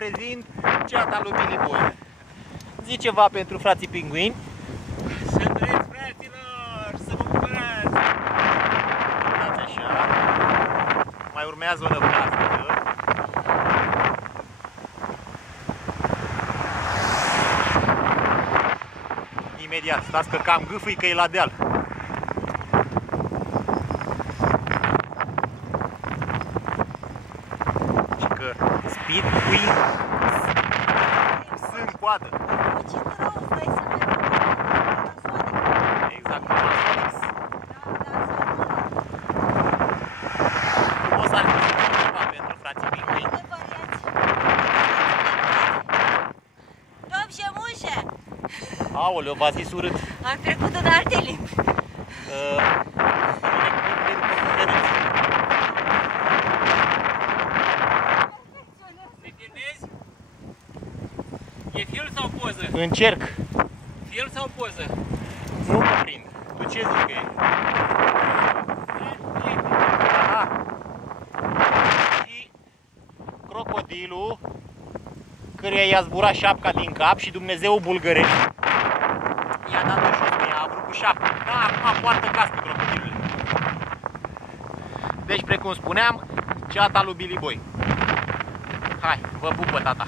prezint ceata lui Billy Boy. Zi ceva pentru frații pinguini. Să trăiți, fraților, să vă bucurați! Dați așa. Mai urmează o năplastă. Imediat, stați că cam gâfâi că e la deal. Și că speed queen sunt coadă. Exact, cum la Phoenix. O să ar fi ceva pentru frații pinguini. Tom și mușe! Aoleu, v-a zis urât. Am trecut în alte limbi. Defilmezi? E film sau poză? Încerc. Film sau poză? Nu mă prind. Tu ce zici că e? Aha. Și crocodilul căruia i-a zburat șapca din cap și Dumnezeu bulgărești i-a dat-o jos pe ea, a vrut cu șapca. Da, acum poartă cască crocodilul. Deci, precum spuneam, ceata lui Billy Boy. Hai, vă pupă, tata!